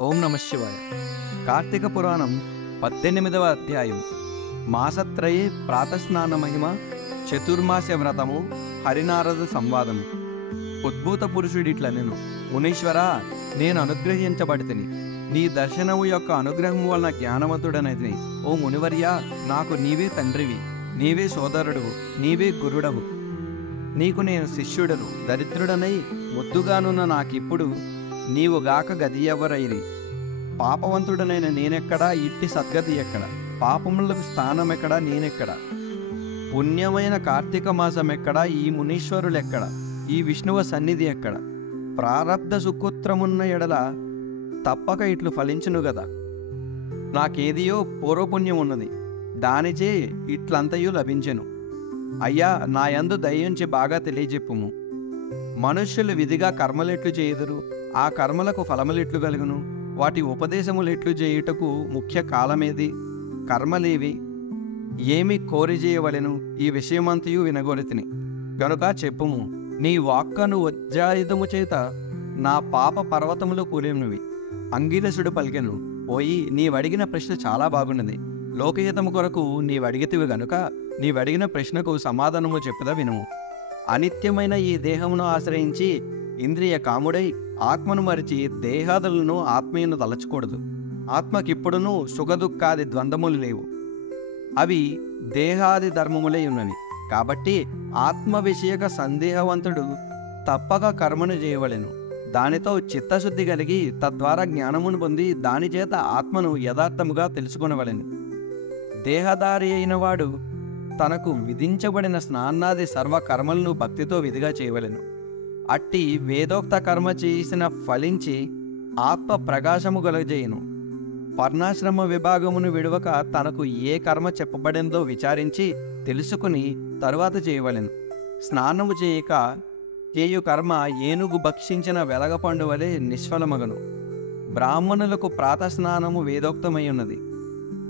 ఓం నమ శివాయ. కార్తీక పురాణం 18వ అధ్యాయం. మాసత్రయే ప్రాతస్నాన మహిమ, చతుర్మాస్య వ్రతము, హరినారద సంవాదము. ఉద్భూత పురుషుడిట్లనెను, మునీశ్వరా, నేను అనుగ్రహించబడితిని. నీ దర్శనము యొక్క అనుగ్రహము వలన జ్ఞానవంతుడనైతిని. ఓ మునివర్యా, నాకు నీవే తండ్రివి, నీవే సోదరుడువు, నీవే గురుడవు. నీకు నేను శిష్యుడను. దరిద్రుడనై ముద్దుగానున్న నాకిప్పుడు నీవుగాక గది ఎవరైరి. పాపవంతుడనైన నేనెక్కడా, ఇట్టి సద్గతి ఎక్కడ? పాపములకు స్థానం ఎక్కడా, నేనెక్కడ? పుణ్యమైన కార్తీక మాసం ఎక్కడ? ఈ మునీశ్వరులెక్కడ? ఈ విష్ణువ సన్నిధి ఎక్కడ? ప్రారబ్ధ సుకృత్రమున్న ఎడల తప్పక ఇట్లు ఫలించును గదా. నాకేదియో పూర్వపుణ్యం ఉన్నది, దానిచే ఇట్లంతయు లభించెను. అయ్యా, నాయందు దయించి బాగా తెలియజెప్పుము. మనుష్యులు విధిగా కర్మలెట్లు చేయుదురు, ఆ కర్మలకు ఫలములెట్లు కలుగును? వాటి ఉపదేశములెట్లు చేయుటకు ముఖ్య కాలమేది? కర్మలేవి? ఏమి కోరి చేయవలెను? ఈ విషయమంతయు వినగొరితిని గనుక చెప్పుము. నీ వాక్కను వజ్రాయుధము చేత నా పాప పర్వతములు కూలినవి. అంగీరసుడు పలికెను, పోయి నీవడిగిన ప్రశ్న చాలా బాగున్నది. లోకహితము కొరకు నీవడిగితివి గనుక నీవడిగిన ప్రశ్నకు సమాధానము చెప్పుదా వినుము. అనిత్యమైన ఈ దేహమును ఆశ్రయించి ఇంద్రియ కాముడై ఆత్మను మరిచి దేహాదులను ఆత్మీయను తలచకూడదు. ఆత్మకిప్పుడును సుఖదుఖాది ద్వంద్వములు లేవు, అవి దేహాది ధర్మములై ఉన్నవి. కాబట్టి ఆత్మ విషయక సందేహవంతుడు తప్పక కర్మను చేయవలెను. దానితో చిత్తశుద్ధి కలిగి తద్వారా జ్ఞానమును పొంది దానిచేత ఆత్మను యథార్థముగా తెలుసుకొనవలెను. దేహదారి అయిన వాడు తనకు విధించబడిన స్నానాది సర్వకర్మలను భక్తితో విధిగా చేయవలెను. అట్టి వేదోక్త కర్మ చేసిన ఫలించి ఆత్మ ప్రకాశము కలగజేయును. వర్ణాశ్రమ విభాగమును విడవక తనకు ఏ కర్మ చెప్పబడిందో విచారించి తెలుసుకుని తరువాత చేయవలెను. స్నానము చేయక చేయు కర్మ ఏనుగు భక్షించిన వెలగపండు వలె నిష్ఫలమగను. బ్రాహ్మణులకు ప్రాతస్నానము వేదోక్తమై ఉన్నది.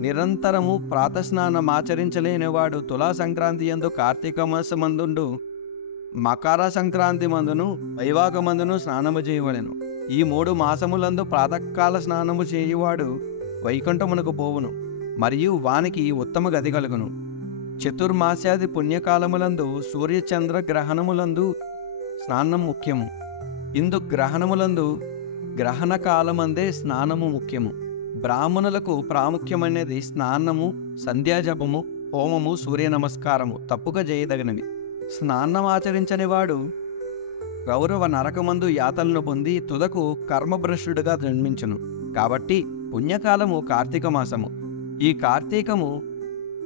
నిరంతరము ప్రాతస్నానమాచరించలేనివాడు తులా సంక్రాంతి యందు, కార్తీక మాసమందుండు మకర సంక్రాంతి మందును, వైవాక మందును స్నానము చేయవలెను. ఈ 3 మాసములందు ప్రాతకాల స్నానము చేయువాడు వైకుంఠమునకు పోవును, మరియు వానికి ఉత్తమ గతి కలుగును. చతుర్మాస్యాది పుణ్యకాలములందు సూర్యచంద్ర గ్రహణములందు స్నానం ముఖ్యము. ఇందు గ్రహణములందు గ్రహణ కాలమందే స్నానము ముఖ్యము. బ్రాహ్మణులకు ప్రాముఖ్యమైనది స్నానము, సంధ్యాజపము, హోమము, సూర్య నమస్కారము తప్పుక చేయదగినవి. స్నానం ఆచరించని వాడు కౌరవ నరకమందు యాతలను పొంది తుదకు కర్మభ్రష్టుడుగా జన్మించును. కాబట్టి పుణ్యకాలము కార్తీక మాసము. ఈ కార్తీకము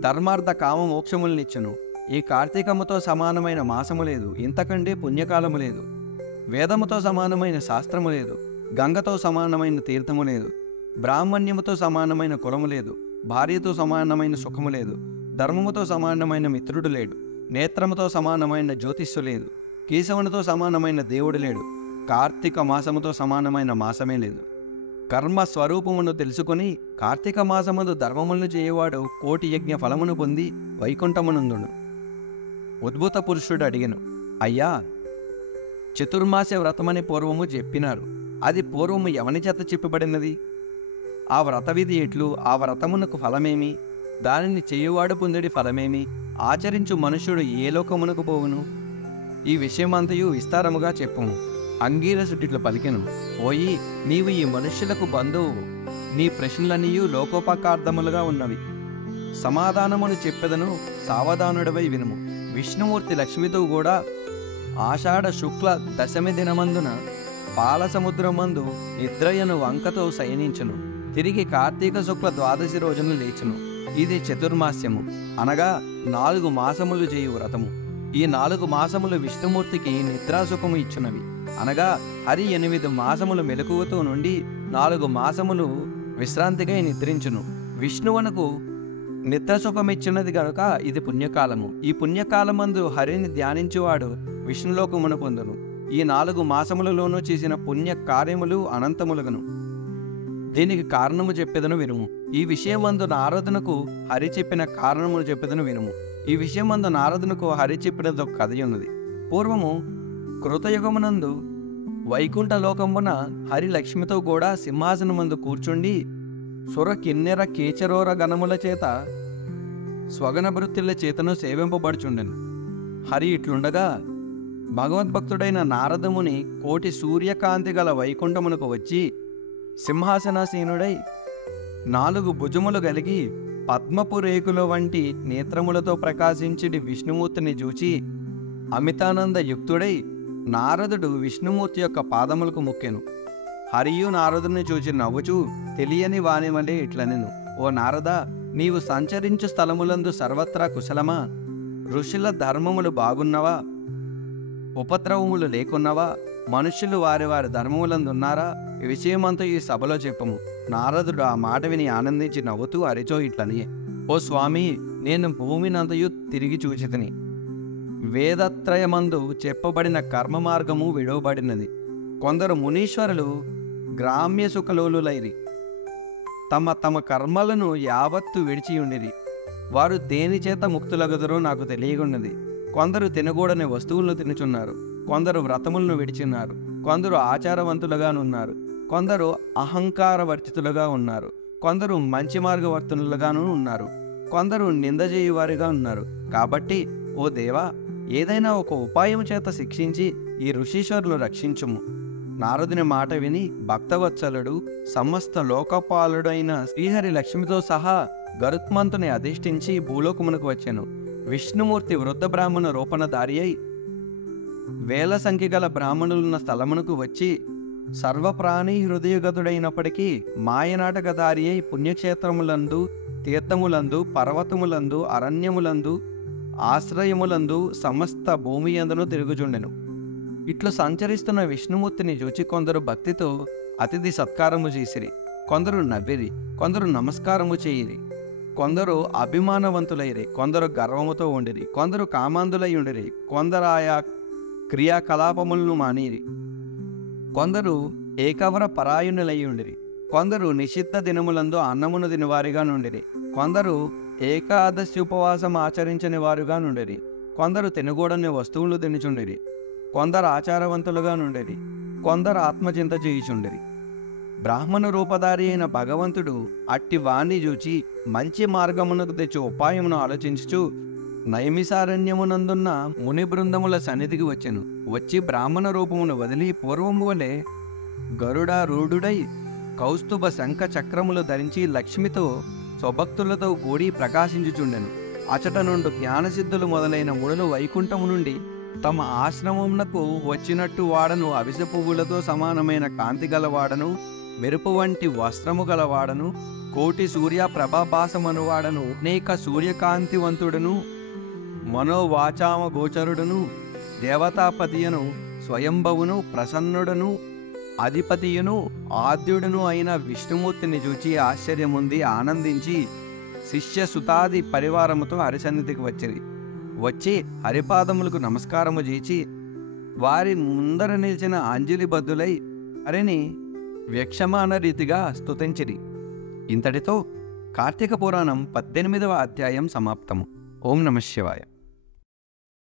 ధర్మార్థ కామ మోక్షములనిచ్చును. ఈ కార్తీకముతో సమానమైన మాసము లేదు, ఇంతకంటే పుణ్యకాలము లేదు. వేదముతో సమానమైన శాస్త్రము లేదు, గంగతో సమానమైన తీర్థము లేదు, బ్రాహ్మణ్యముతో సమానమైన కులము లేదు, భార్యతో సమానమైన సుఖము లేదు, ధర్మముతో సమానమైన మిత్రుడు లేడు, నేత్రముతో సమానమైన జ్యోతిష్సు లేదు, కేశవునితో సమానమైన దేవుడు లేడు, కార్తీక మాసముతో సమానమైన మాసమే లేదు. కర్మ స్వరూపమును తెలుసుకొని కార్తీక మాసమును ధర్మములను చేయవాడు కోటి యజ్ఞ ఫలమును పొంది వైకుంఠమునందును. ఉద్భూత పురుషుడు అడిగెను, అయ్యా, చతుర్మాస్య వ్రతమని పూర్వము చెప్పినారు. అది పూర్వము ఎవని చేత చెప్పబడినది? ఆ వ్రత విధి ఎట్లు? ఆ వ్రతమునకు ఫలమేమి? దానిని చేయువాడు పొందడి ఫలమేమి? ఆచరించు మనుష్యుడు ఏ లోకమునకు పోవును? ఈ విషయమంతయు విస్తారముగా చెప్పుము. అంగీరసుడిట్లు పలికెను, పోయి నీవు ఈ మనుష్యులకు బంధువు. నీ ప్రశ్నలన్నీయు లోకోపకార్థములుగా ఉన్నవి. సమాధానమును చెప్పెదను, సావధానుడవై వినుము. విష్ణుమూర్తి లక్ష్మితో కూడా ఆషాఢ శుక్ల దశమి దినమందున పాలసముద్రమందు నిద్రయను వంకతో శయనించును. తిరిగి కార్తీక శుక్ల ద్వాదశి రోజున లేచును. ఇది చతుర్మాస్యము, అనగా 4 మాసములు చేయు వ్రతము. ఈ 4 మాసములు విష్ణుమూర్తికి నిద్రాసుఖము ఇచ్చునవి, అనగా హరి 8 మాసములు మెలకువతో నుండి 4 మాసములు విశ్రాంతికై నిద్రించును. విష్ణువునకు నిద్రసుఖమిచ్చినది గనుక ఇది పుణ్యకాలము. ఈ పుణ్యకాలమందు హరిని ధ్యానించువాడు విష్ణులోకమును పొందును. ఈ 4 మాసములలోనూ చేసిన పుణ్య కార్యములు అనంతములుగను. దీనికి కారణము చెప్పెదను వినుము. ఈ విషయమందు నారదునకు హరి చెప్పిన కారణమును చెప్పెదను వినుము. ఈ విషయమందు నారదునకు హరి చెప్పినది ఒక కథ ఉన్నది. పూర్వము కృతయుగమునందు వైకుంఠ లోకమున హరి లక్ష్మితో కూడా సింహాసనమందు కూర్చుండి సుర కిన్నెర కేచరోర గణముల చేత స్వగన భృత్యుల చేతను సేవింపబడుచుండెను. హరి ఇట్లుండగా భగవద్భక్తుడైన నారదముని కోటి సూర్యకాంతి గల వైకుంఠమునకు వచ్చి సింహాసనాసీనుడై 4 భుజములు కలిగి పద్మపు రేకుల వంటి నేత్రములతో ప్రకాశించిడి విష్ణుమూర్తిని చూచి అమితానంద యుక్తుడై నారదుడు విష్ణుమూర్తి యొక్క పాదములకు మొక్కెను. హరియు నారదుని చూచి నవ్వుచూ తెలియని వాని వలె ఇట్లనెను, ఓ నారద, నీవు సంచరించు స్థలములందు సర్వత్రా కుశలమా? ఋషుల ధర్మములు బాగున్నవా? ఉపద్రవములు లేకున్నవా? మనుష్యులు వారి వారి ధర్మములందున్నారా? ఈ విషయమంతా ఈ సభలో చెప్పము. నారదుడు ఆ మాట విని ఆనందించి నవ్వుతూ హరిచో ఇట్లని, ఓ స్వామి, నేను భూమినంతయు తిరిగి చూచితిని. వేదత్రయమందు చెప్పబడిన కర్మ మార్గము విడవబడినది. కొందరు మునీశ్వరులు గ్రామ్య సుఖలోలులైరి. తమ తమ కర్మలను యావత్తు విడిచియుండిరి. వారు దేని చేత ముక్తులగదురో నాకు తెలియకున్నది. కొందరు తినకూడని వస్తువులను తినుచున్నారు, కొందరు వ్రతములను విడిచిన్నారు, కొందరు ఆచారవంతులుగానున్నారు, కొందరు అహంకారవర్జితులుగా ఉన్నారు, కొందరు మంచి మార్గవర్తనులుగాను ఉన్నారు, కొందరు నిందజేయువారిగా ఉన్నారు. కాబట్టి ఓ దేవా, ఏదైనా ఒక ఉపాయం చేత శిక్షించి ఈ ఋషీశ్వరులు రక్షించుము. నారదుని మాట విని భక్తవత్సలుడు సమస్త లోకపాలుడైన శ్రీహరి లక్ష్మితో సహా గరుత్మంతుని అధిష్ఠించి భూలోకమునకు వచ్చాను. విష్ణుమూర్తి వృద్ధ బ్రాహ్మణ రూపణధారి అయి వేల సంఖ్య గల బ్రాహ్మణులున్న స్థలమునకు వచ్చి సర్వప్రాణి హృదయగతుడైనప్పటికీ మాయనాటకధారి అయి పుణ్యక్షేత్రములందు, తీర్థములందు, పర్వతములందు, అరణ్యములందు, ఆశ్రయములందు, సమస్త భూమి యందును తిరుగుచుండెను. ఇట్లు సంచరిస్తున్న విష్ణుమూర్తిని చూచి కొందరు భక్తితో అతిథి సత్కారము చేసిరి, కొందరు నవ్విరి, కొందరు నమస్కారము చేయిరి, కొందరు అభిమానవంతులైరి, కొందరు గర్వముతో ఉండిరి, కొందరు కామాంధులై ఉండిరి, కొందరు ఆయా క్రియాకలాపములను మానిరి, కొందరు ఏకవర పరాయణులై ఉండిరి, కొందరు నిషిద్ధ దినములందు అన్నమును తినివారిగా నుండిరి, కొందరు ఏకాదశి ఉపవాసం ఆచరించని వారుగా నుండిరి, కొందరు తినకూడని వస్తువులు తినుచుండిరి, కొందరు ఆచారవంతులుగా నుండిరి, కొందరు ఆత్మచింత చేయుచుండిరి. బ్రాహ్మణ రూపధారి అయిన భగవంతుడు అట్టి వాణ్ణి చూచి మంచి మార్గమునకు తెచ్చి ఉపాయమును ఆలోచించుచు నైమిసారణ్యమునందున్న ముని బృందముల సన్నిధికి వచ్చెను. వచ్చి బ్రాహ్మణ రూపమును వదిలి పూర్వము వలె గరుడారూఢుడై కౌస్తుభ శంఖ చక్రములు ధరించి లక్ష్మితో స్వభక్తులతో కూడి ప్రకాశించుచుండెను. అచట నుండి జ్ఞానసిద్ధులు మొదలైన మునులు వైకుంఠము నుండి తమ ఆశ్రమమునకు వచ్చినట్టు వాడను అవిసె పువ్వులతో సమానమైన కాంతి గలవాడను, మెరుపు వంటి వస్త్రము గలవాడను, కోటి సూర్య ప్రభాభాసమను వాడను, అనేక సూర్యకాంతివంతుడను, మనోవాచామ గోచరుడును, దేవతాపతియను, స్వయంభవును, ప్రసన్నుడను, అధిపతియును, ఆద్యుడును అయిన విష్ణుమూర్తిని చూచి ఆశ్చర్యముంది ఆనందించి శిష్య సుతాది పరివారముతో హరిసన్నిధికి వచ్చిరి. వచ్చి హరిపాదములకు నమస్కారము చేసి వారి ముందర నిలిచిన అంజలి బద్దులై హరిని వ్యక్షమాన రీతిగా స్తుతించిరి. ఇంతటితో కార్తీక పురాణం 18వ అధ్యాయం సమాప్తము. ఓం నమః శివాయ.